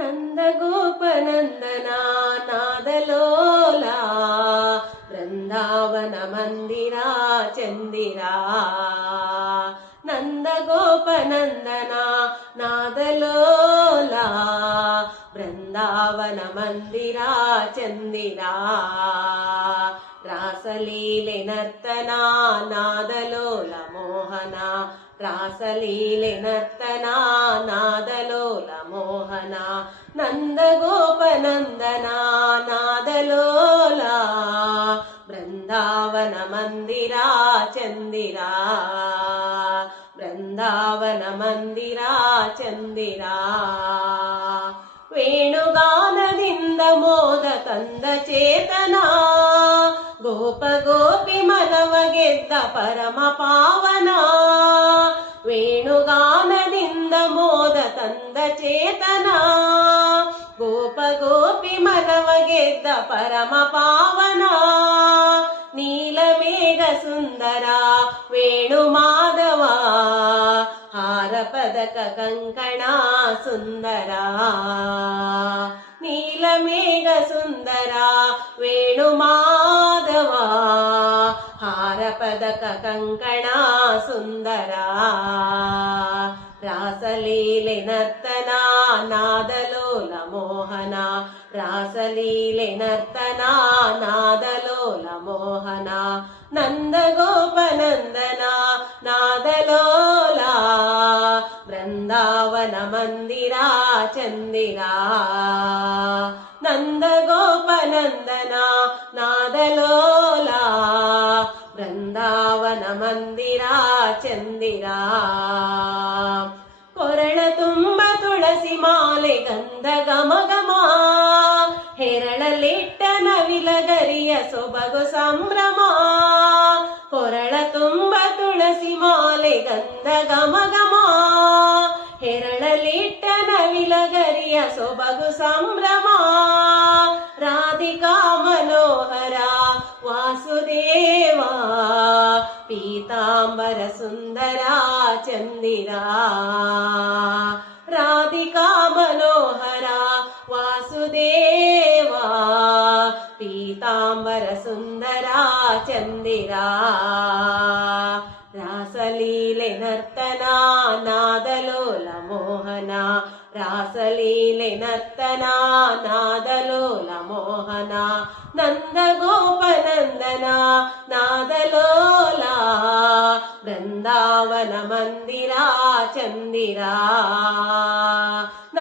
ನಂದಗೋಪನಂದನ ನಾದಲೋಲ ಬೃಂದಾವನ ಮಂದಿರ ಚಂದಿರ ನಂದಗೋಪನಂದನ ನಾದಲೋಲ ಬೃಂದಾವನ ಮಂದಿರ ಚಂದಿರ ರಾಸಲೀಲೆ ನರ್ತನ ನಾದಲೋಲ ಮೋಹನ ರಾಸಲೀಲೆ ನರ್ತನ ನಾದಲೋಲ ಮೋಹನ ನಂದಗೋಪನಂದನ ನಾದಲೋಲ ಬೃಂದಾವನ ಮಂದಿರ ಚಂದಿರ ಬೃಂದಾವನ ಮಂದಿರ ಚಂದಿರ ವೇಣುಗಾನದಿಂದ ಮೋದ ತಂದ ಚೇತನ ಗೋಪ ಗೋಪಿ ಮನವ ಗೆದ್ದ ಪರಮ ಪಾವನ ವೇಣುಗಾನದಿಂದ ಮೋದ ತಂದ ಚೇತನ ಗೋಪ ಗೋಪಿ ಮನವ ಗೆದ್ದ ಪರಮ ಪಾವನ ನೀಲಮೇಘ ಸುಂದರ ವೇಣು ಮಾಧವ ಹಾರ ಪದಕ ಕಂಕಣ ಸುಂದರ ನೀಲಮೇಘ ಸುಂದರ ವೇಣು ಮಾಧವ ಹಾರ ಪದಕ ಕಂಕಣ ಸುಂದರ ರಾಸಲೀಲೆ ನರ್ತನ ನಾದಲೋಲ ಮೋಹನ ರಾಸಲೀಲೆ ನರ್ತನ ನಾದಲೋಲ ಮೋಹನ ನಂದಗೋಪನಂದನ ನಾದಲೋಲ ಬೃಂದಾವನ ಮಂದಿರ ಚಂದಿರ ನಂದಗೋಪನಂದನ ನಾದಲೋಲ ಬೃಂದಾವನ ಮಂದಿರ ಚಂದಿರ ಕೊರಳ ತುಂಬ ತುಳಸಿ ಮಾಲೆ ಗಂಧ ಘಮ ಘಮ ಹೆರಳಲಿಟ್ಟ ನವಿಲಗರಿಯ ಸೊಬಗು ಸಂಭ್ರಮ ಕೊರಳ ತುಂಬ ತುಳಸಿ ಮಾಲೆ ಗಂಧ ಘಮ ಘಮ ಹೆರಳಲಿಟ್ಟ ನವಿಲಗರಿಯ ಸೊಬಗು ಸಂಭ್ರಮ ರಾಧಿಕಾ ಮನೋಹರ ವಾಸುದೇವ ಪೀತಾಂಬರ ಸುಂದರ ಚಂದಿರ ರಾಧಿಕಾ ಮನೋಹರ ವಾಸುದೇವ ಪೀತಾಂಬರ ಸುಂದರ ಚಂದಿರ ರಾಸಲೀಲೆ ನರ್ತನ ನಾದಲೋಲ ಮೋಹನ ರಾಸಲೀಲೆ ನರ್ತನ ನಾದಲೋಲ ಮೋಹನ ನಂದಗೋಪನಂದನ ನಾದಲೋಲ ಬೃಂದಾವನ ಮಂದಿರ ಚಂದಿರ